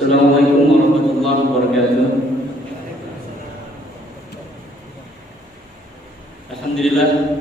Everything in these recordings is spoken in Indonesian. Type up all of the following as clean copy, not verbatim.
Assalamualaikum warahmatullahi wabarakatuh.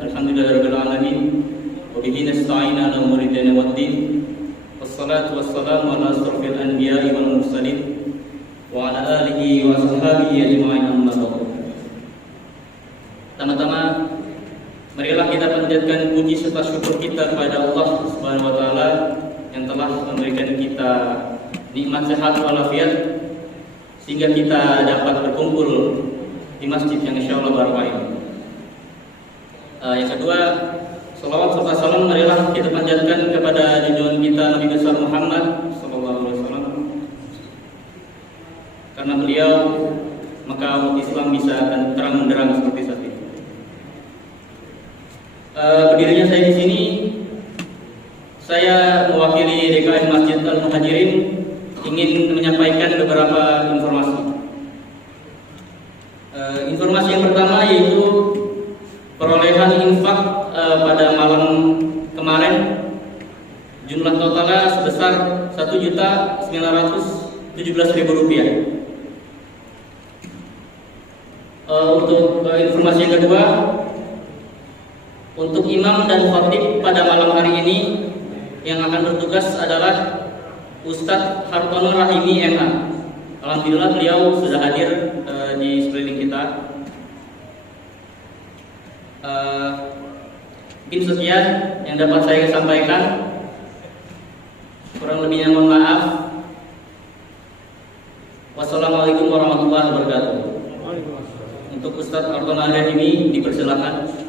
Alhamdulillahirabbil alamin. Wa bihi nasta'inu ala umuri dunya waddin. Wassalatu wassalamu ala asrofil anbiya'i wal mursalin wa ala alihi wa sahbihi ajma'in amma ba'd. Pertama-tama marilah kita panjatkan puji serta syukur kita kepada Allah Subhanahu wa taala yang telah memberikan kita nikmat sehat walafiat sehingga kita dapat berkumpul di masjid yang insyaallah barokah ini. Yang kedua, salawat serta salam marilah kita panjatkan kepada junjungan kita Nabi besar Muhammad sallallahu alaihi wasallam. Karena beliau maka umat Islam bisa akan terang benderang seperti saat ini. Berdirinya saya di sini, saya mewakili DKM Masjid Al-Muhajirin ingin menyampaikan beberapa informasi. Informasi yang pertama yaitu perolehan infak pada malam kemarin, jumlah totalnya sebesar Rp1.917.000. Untuk informasi yang kedua, untuk imam dan khatib pada malam hari ini yang akan bertugas adalah Ustadz Hartono Rahimi MA. Alhamdulillah beliau sudah hadir di sekeliling kita. Mungkin sekian yang dapat saya sampaikan. Kurang lebihnya mohon maaf. Wassalamualaikum warahmatullahi wabarakatuh. Untuk Ustadz Hartono Rahimi dipersilakan.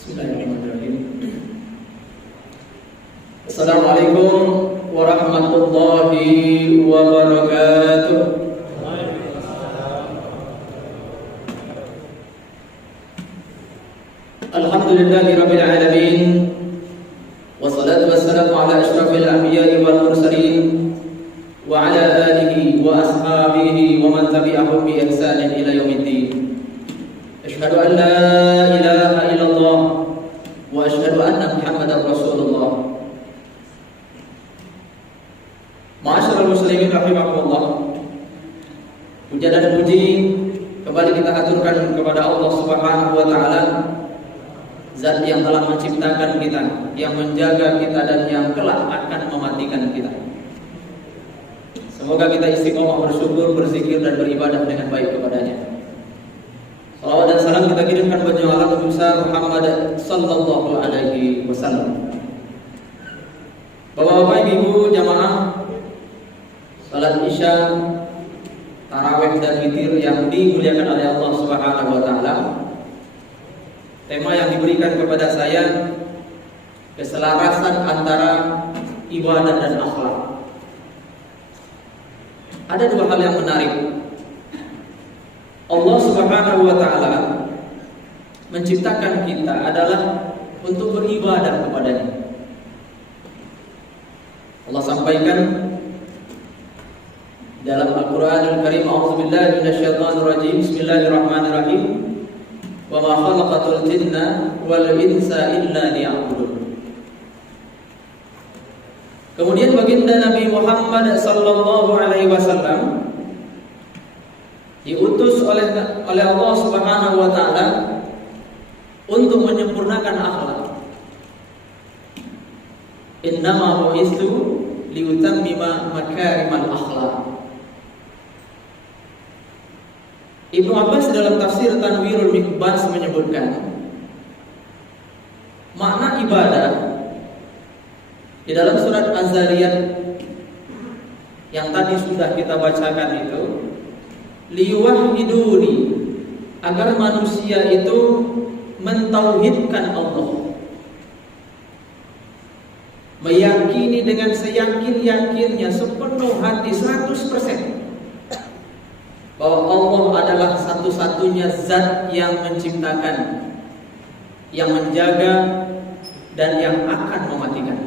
Bismillahirrahmanirrahim. Assalamualaikum warahmatullahi wabarakatuh. Alhamdulillahirabbil alamin. Wassalatu wassalamu ala asyrafil anbiya'i wal mursalin wa ala alihi wa ashabihi wa man tabi'ahum bi ihsanin ila yaumiddin. Asyhadu an la ilaha illallah wa asyhadu anna Muhammadar Rasulullah. Ma'asyiral muslimin rahimakumullah. Puja dan puji kembali kita aturkan kepada Allah Subhanahu wa taala, Zat yang telah menciptakan kita, yang menjaga kita dan yang kelak akan mematikan kita. Semoga kita istiqomah bersyukur, berzikir dan beribadah dengan baik kepadanya. Salawat dan salam kita kirimkan kepada Nabi besar Muhammad sallallahu alaihi wasallam. Bapak-bapak, ibu jamaah salat Isya, tarawih dan witir yang dimuliakan oleh Allah Subhanahu wa taala. Tema yang diberikan kepada saya, keselarasan antara ibadah dan akhlak. Ada dua hal yang menarik. Allah Subhanahu wa taala menciptakan kita adalah untuk beribadah kepadanya. Allah sampaikan dalam Al-Qur'anul Karim, a'udzubillahi minasyaitonir rajim, bismillahirrahmanirrahim. Wa ma khalaqatul jinna wal insa illa liya'budun. Kemudian baginda Nabi Muhammad sallallahu alaihi wasallam diutus oleh Allah Subhanahu wa taala untuk menyempurnakan akhlak. Innama bu'istu liutammima makarimal akhlak. Ibnu Abbas dalam tafsir Tanwirul Mikbas menyebutkan makna ibadah di dalam surat Az-Zariyat yang tadi sudah kita bacakan itu, liyuwahhiduni, agar manusia itu mentauhidkan Allah, meyakini dengan seyakin-yakinnya sepenuh hati 100% bahwa Allah adalah satu-satunya zat yang menciptakan, yang menjaga, dan yang akan mematikan.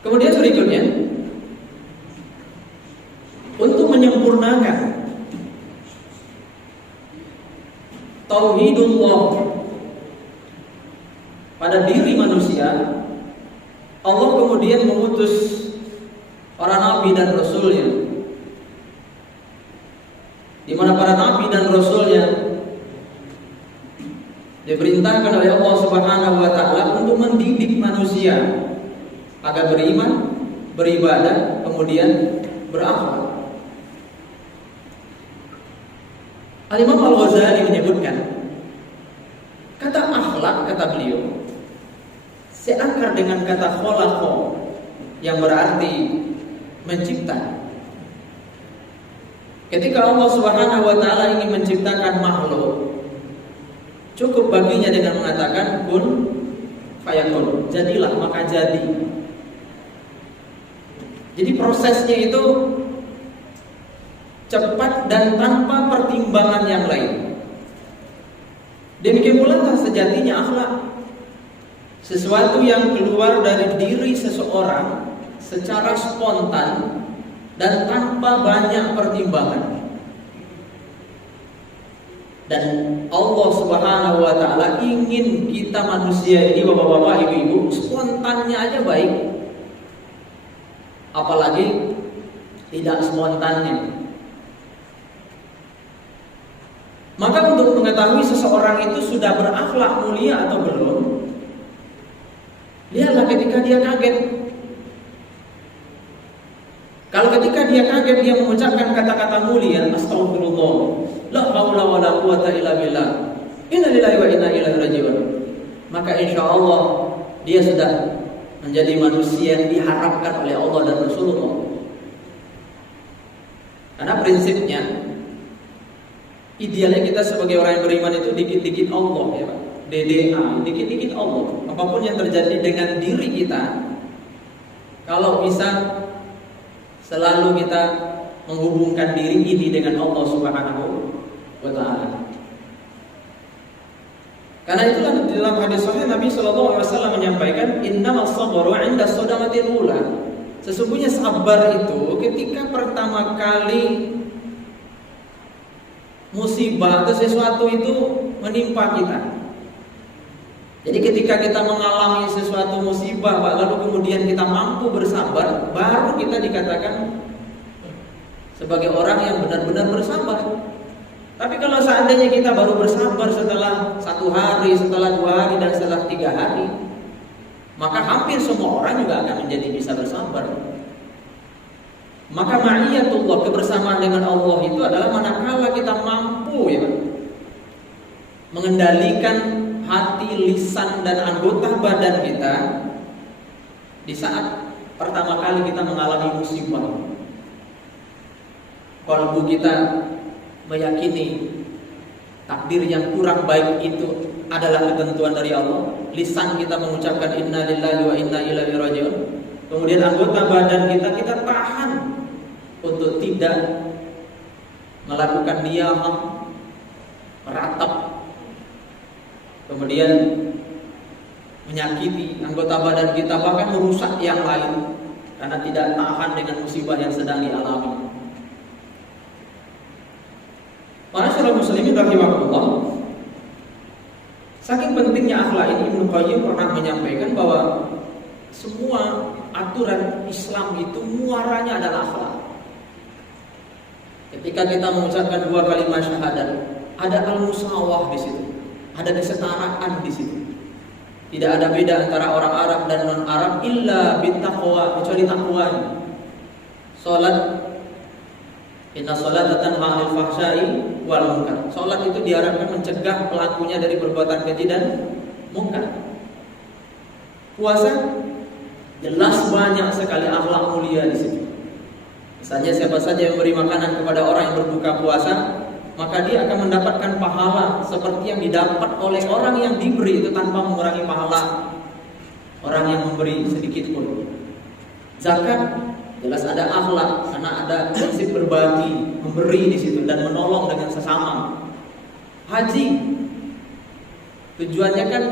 Kemudian berikutnya, untuk menyempurnakan tauhidullah pada diri manusia, Allah kemudian mengutus para nabi dan rasulnya, di mana para nabi dan rasulnya diperintahkan oleh Allah Subhanahu wa taala untuk mendidik manusia agar beriman, beribadah, kemudian berakhlak. Al-Imam Al-Ghazali menyebutkan, kata akhlak, kata beliau, seakar dengan kata khalaqa yang berarti mencipta. Ketika Allah Subhanahu wa taala ingin menciptakan makhluk, cukup baginya dengan mengatakan kun fayakun, jadilah maka jadi. Jadi prosesnya itu cepat dan tanpa pertimbangan yang lain. Demikian pula sejatinya akhlak, sesuatu yang keluar dari diri seseorang secara spontan dan tanpa banyak pertimbangan. Dan Allah Subhanahu wa taala ingin kita manusia ini, bapak-bapak, ibu-ibu, spontannya aja baik, apalagi tidak spontannya. Maka untuk mengetahui seseorang itu sudah berakhlak mulia atau belum, lihatlah ketika dia kaget. Kalau ketika dia kaget, dia mengucapkan kata-kata mulia, astagfirullah, la haula wala quwata illa billah, inna lillahi wa inna ilaihi raji'un, maka insya Allah dia sudah menjadi manusia yang diharapkan oleh Allah dan Rasulullah. Karena prinsipnya, idealnya kita sebagai orang yang beriman itu dikit-dikit Allah, ya Pak. DDA, dikit-dikit Allah. Apapun yang terjadi dengan diri kita, kalau bisa selalu kita menghubungkan diri ini dengan Allah Subhanahu wa taala. Karena itulah di dalam hadis sahih Nabi sallallahu alaihi wasallam menyampaikan, innamas sabru 'inda sadamatil ula. Sesungguhnya sabar itu ketika pertama kali musibah atau sesuatu itu menimpa kita. Jadi ketika kita mengalami sesuatu musibah, lalu kemudian kita mampu bersabar, baru kita dikatakan sebagai orang yang benar-benar bersabar. Tapi kalau seandainya kita baru bersabar setelah 1 hari, setelah 2 hari, dan setelah 3 hari, maka hampir semua orang juga akan menjadi bisa bersabar. Maka ma'iyatullah, kebersamaan dengan Allah itu adalah manakala kita mampu, ya, mengendalikan hati, lisan, dan anggota badan kita di saat pertama kali kita mengalami musibah. Kalbu kita meyakini takdir yang kurang baik itu adalah ketentuan dari Allah. Lisan kita mengucapkan inna lillahi wa inna ilaihi raji'un. Kemudian anggota badan kita tahan untuk tidak melakukan niyamah, meratap, kemudian menyakiti anggota badan kita, bahkan merusak yang lain karena tidak tahan dengan musibah yang sedang dialami. Ma'asyiral muslimin rahimakumullah, saking pentingnya akhlak ini, Ibnu Qayyim pernah menyampaikan bahwa semua aturan Islam itu muaranya adalah akhlak. Ketika kita mengucapkan 2 kalimat syahadat, ada al-musawah di situ, ada kesetaraan di situ. Tidak ada beda antara orang Arab dan non Arab illa bittaqwa, kecuali takwa. Salat, inna salata tanha 'anil fahsya'i wal munkar. Salat itu diharapkan mencegah pelakunya dari perbuatan keji dan munkar. Puasa, jelas banyak sekali akhlak mulia di situ. Misalnya siapa saja yang memberi makanan kepada orang yang berbuka puasa, maka dia akan mendapatkan pahala seperti yang didapat oleh orang yang diberi itu tanpa mengurangi pahala orang yang memberi sedikit pun. Zakat, Jelas ada akhlak karena ada prinsip berbagi, memberi di situ dan menolong dengan sesama. Haji tujuannya kan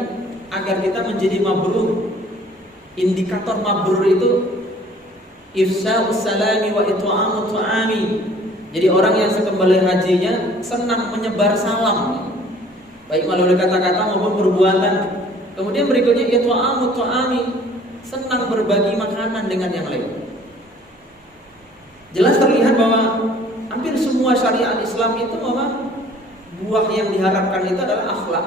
agar kita menjadi mabrur. Indikator mabrur itu ifsya'us salami wa it'amut ta'ami. Jadi orang yang sekembali hajinya senang menyebar salam, baik melalui kata-kata maupun perbuatan. Kemudian berikutnya it'amut ta'ami, senang berbagi makanan dengan yang lain. Jelas terlihat bahwa hampir semua syariat Islam itu memang buah yang diharapkan itu adalah akhlak.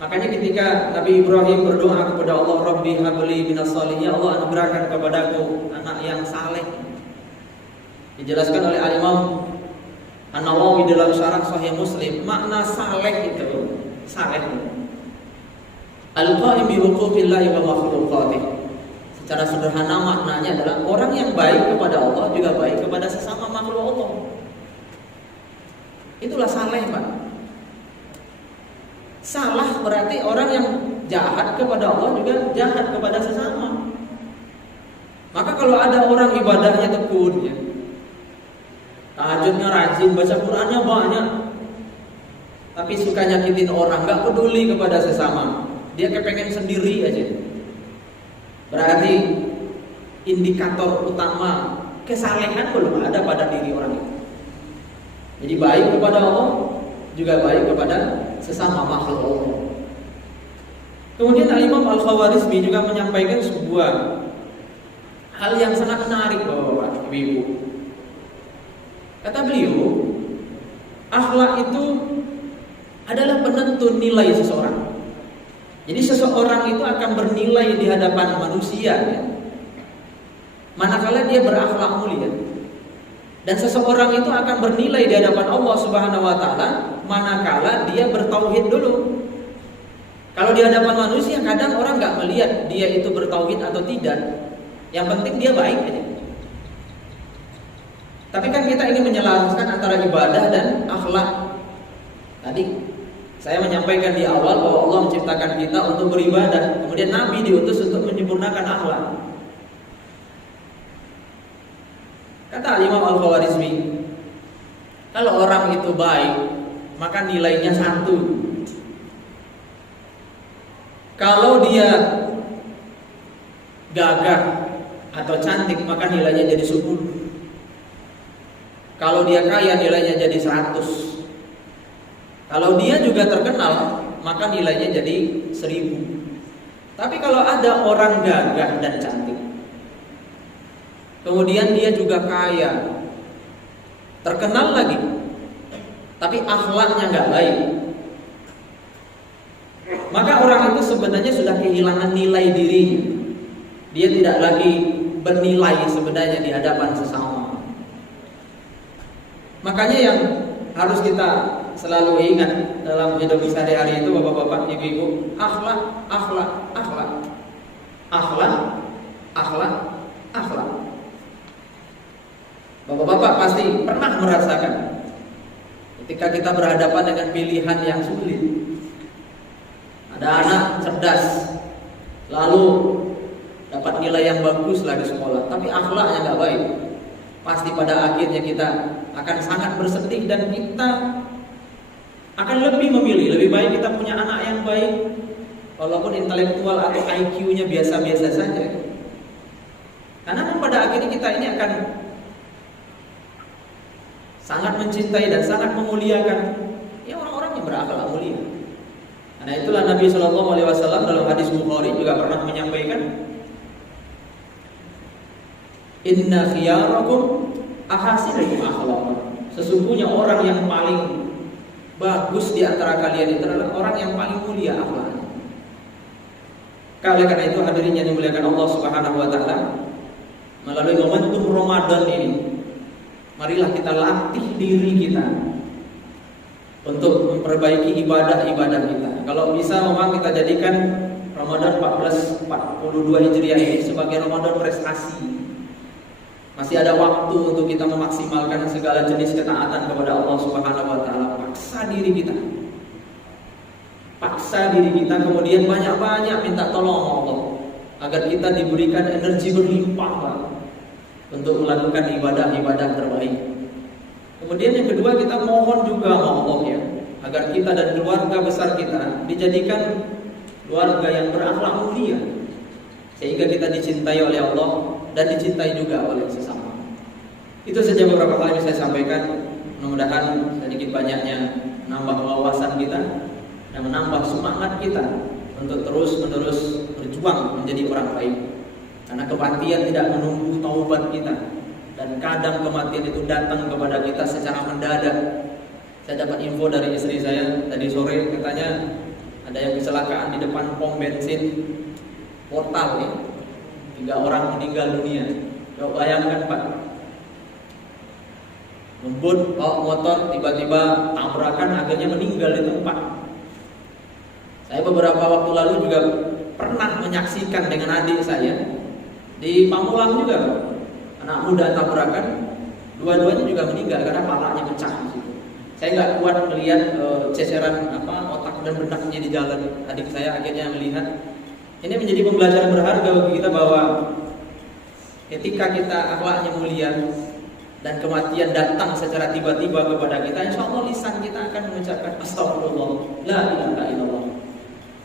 Makanya ketika Nabi Ibrahim berdoa kepada Allah, Rabbi habli minas sholihin, ya Allah anugerahkan kepadaku anak yang saleh. Dijelaskan oleh Al-Imam An-Nawawi dalam syarah Sahih Muslim, makna saleh itu, saleh al-qa'im bi huquqillahi wa makhluqatih. Secara sederhana maknanya adalah orang yang baik kepada Allah juga baik kepada sesama makhluk Allah. Itulah saleh, Pak. Salah berarti orang yang jahat kepada Allah juga jahat kepada sesama. Maka kalau ada orang ibadahnya tekun, ya, tahajudnya rajin, baca Qur'annya banyak, tapi suka nyakitin orang, gak peduli kepada sesama, dia kepengen sendiri aja, berarti indikator utama kesalehan belum ada pada diri orang itu. Jadi baik kepada Allah juga baik kepada sesama makhluk Allah. Kemudian Al-Imam Al-Khawarizmi juga menyampaikan sebuah hal yang sangat menarik, Bapak-bapak, Ibu-ibu. Kata beliau, akhlak itu adalah penentu nilai seseorang. Jadi seseorang itu akan bernilai di hadapan manusia, ya, manakala dia berakhlak mulia. Dan seseorang itu akan bernilai di hadapan Allah Subhanahu wa taala manakala dia bertauhid dulu. Kalau di hadapan manusia kadang orang nggak melihat dia itu bertauhid atau tidak. Yang penting dia baik aja. Tapi kan kita ingin menyelaraskan antara ibadah dan akhlak. Tadi saya menyampaikan di awal bahwa Allah menciptakan kita untuk beribadah, kemudian Nabi diutus untuk menyempurnakan akhlak. Kata Imam Al-Khawarizmi, kalau orang itu baik, maka nilainya 1. Kalau dia gagah atau cantik, maka nilainya jadi 10. Kalau dia kaya, nilainya jadi 100. Kalau dia juga terkenal, maka nilainya jadi 1000. Tapi kalau ada orang gagah dan cantik, kemudian dia juga kaya, terkenal lagi, tapi akhlaknya nggak baik, maka orang itu sebenarnya sudah kehilangan nilai dirinya. Dia tidak lagi bernilai sebenarnya di hadapan sesama. Makanya yang harus kita selalu ingat dalam hidup sehari-hari itu, bapak-bapak, ibu-ibu, akhlak, akhlak, akhlak, akhlak, akhlak, akhlak. Bapak-bapak pasti pernah merasakan ketika kita berhadapan dengan pilihan yang sulit. Ada anak cerdas, lalu dapat nilai yang bagus lagi sekolah, tapi akhlaknya nggak baik. Pasti pada akhirnya kita akan sangat bersedih dan kita akan lebih memilih, lebih baik kita punya anak yang baik, walaupun intelektual atau IQ-nya biasa-biasa saja. Karena pada akhirnya kita ini akan sangat mencintai dan sangat memuliakan ya orang-orang yang berakhlak mulia. Karena itulah Nabi SAW dalam hadis Bukhari juga pernah menyampaikan, inna khiyarakum ahasinukum akhlaqan. Sesungguhnya orang yang paling bagus di antara kalian itu adalah orang yang paling mulia akhlaknya. Karena itu hadirin yang dimuliakan Allah Subhanahu wa taala, melalui momentum Ramadan ini, marilah kita latih diri kita untuk memperbaiki ibadah-ibadah kita. Kalau bisa memang kita jadikan Ramadan 1442 Hijriah ini sebagai Ramadan prestasi. Masih ada waktu untuk kita memaksimalkan segala jenis ketaatan kepada Allah Subhanahu wa taala. Paksa diri kita. Paksa diri kita, kemudian banyak-banyak minta tolong Allah agar kita diberikan energi berlimpah, Pak. untuk melakukan ibadah-ibadah terbaik. Kemudian yang kedua, kita mohon juga sama Allah ya, agar kita dan keluarga besar kita dijadikan keluarga yang berakhlak mulia, sehingga kita dicintai oleh Allah dan dicintai juga oleh sesama. Itu saja beberapa hal yang saya sampaikan. Mudah-mudahan sedikit banyaknya menambah wawasan kita dan menambah semangat kita untuk terus-menerus berjuang menjadi orang baik. Karena kematian tidak menunggu taubat kita, dan kadang kematian itu datang kepada kita secara mendadak. Saya dapat info dari istri saya tadi sore, katanya ada yang kecelakaan di depan pom bensin Portal ya. 3 orang meninggal dunia. Coba bayangkan Pak, ngebut bawa motor, tiba-tiba tabrakan, akhirnya meninggal di tempat. Saya beberapa waktu lalu juga pernah menyaksikan dengan adik saya di Pamulang juga, anak muda tabrakan, dua-duanya juga meninggal karena palanya pecah di situ. Saya nggak kuat melihat ceceran otak dan benaknya di jalan. Adik saya akhirnya melihat. Ini menjadi pembelajaran berharga bagi kita bahwa ketika kita akhlaknya mulia dan kematian datang secara tiba-tiba kepada kita, insya Allah lisan kita akan mengucapkan astagfirullah, la ilaha illallah.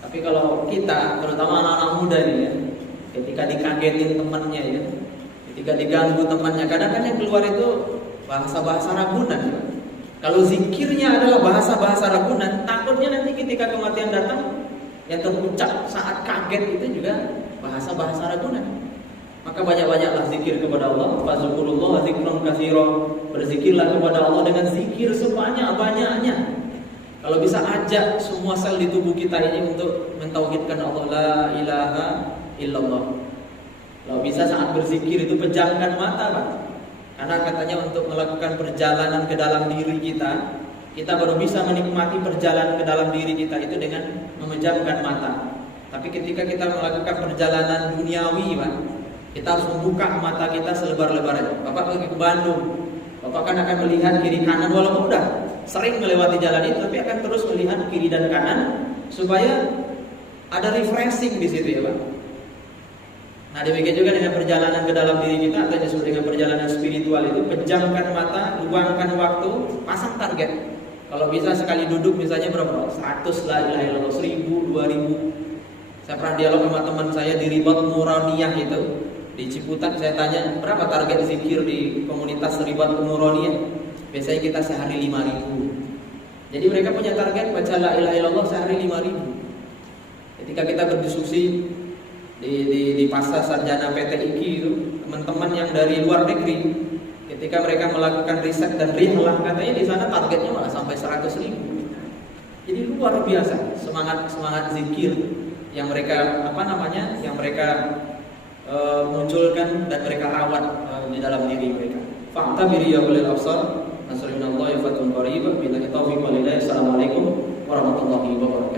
Tapi kalau kita, terutama anak-anak muda ini ya, ketika dikagetin temannya ya, ketika diganggu temannya, kadang-kadang yang keluar itu bahasa-bahasa ragunan ya. Kalau zikirnya adalah bahasa-bahasa ragunan, takutnya nanti ketika kematian datang, yang terucap saat kaget itu juga bahasa-bahasa ragunan. Maka banyak-banyaklah zikir kepada Allah. Fazkurullah zikran katsira. Berzikirlah kepada Allah dengan zikir sebanyak-banyaknya. Kalau bisa ajak semua sel di tubuh kita ini untuk mentauhidkan Allah, la ilaha illallah. Kalau bisa saat berzikir itu pejamkan mata, Pak. Karena katanya untuk melakukan perjalanan ke dalam diri kita baru bisa menikmati perjalanan ke dalam diri kita itu dengan memejamkan mata. Tapi ketika kita melakukan perjalanan duniawi, Pak, kita harus membuka mata kita selebar-lebarnya. Bapak pergi ke Bandung, Bapak kan akan melihat kiri kanan, walaupun udah sering melewati jalan itu, tapi akan terus melihat kiri dan kanan supaya ada refreshing di situ ya Pak. Nah demikian juga dengan perjalanan ke dalam diri kita, atau disebut dengan perjalanan spiritual itu, pejamkan mata, luangkan waktu, pasang target. Kalau bisa sekali duduk misalnya berapa? 100 la ilaha illallah, 1000, 2000. Saya pernah dialog sama teman saya di Ribat Nuraniyah itu di Ciputat, saya tanya berapa target zikir di komunitas Ribat Nuraniyah. Biasanya kita sehari 5000. Jadi mereka punya target baca la ilaha illallah sehari 5000. Ketika kita berdiskusi di pasar sarjana PT IKI itu, teman-teman yang dari luar negeri, ketika mereka melakukan riset dan rihlah, katanya di sana targetnya malah sampai 100.000. Jadi luar biasa semangat zikir yang mereka yang mereka munculkan dan mereka rawat di dalam diri mereka. Fa'tabiri ya ulil absar, nasrullahi wa fatun qarib, billahi taufiq wal hidayah. Assalamualaikum warahmatullahi wabarakatuh.